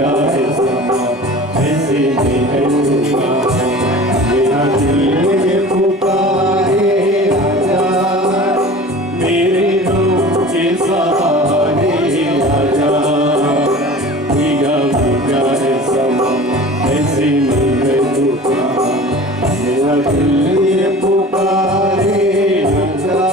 जाए समा ऐसे में है धोखा। मेरा दिल ये पुकारे आजा, मेरे रूप के सहारे आजा। भीगा भीगा है समा ऐसे में है धोखा। मेरा दिल ये पुकारे आजा।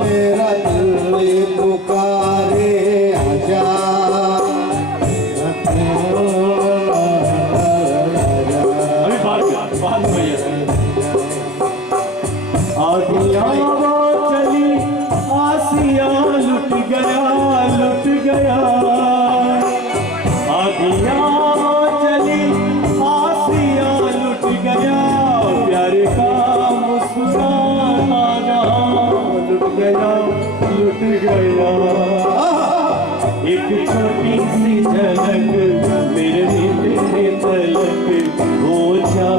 मेरा दिल ये पुकारे आजा। अभी बात भैया आधियाँ वो चली आसिया लुट गया लुट गया। आधियाँ वो चली आसिया लुट गया। प्यारे का मुस्कुराना लुट गया लुट गया। एक छोटी सी झलक मेरे दिल में तलक हो जा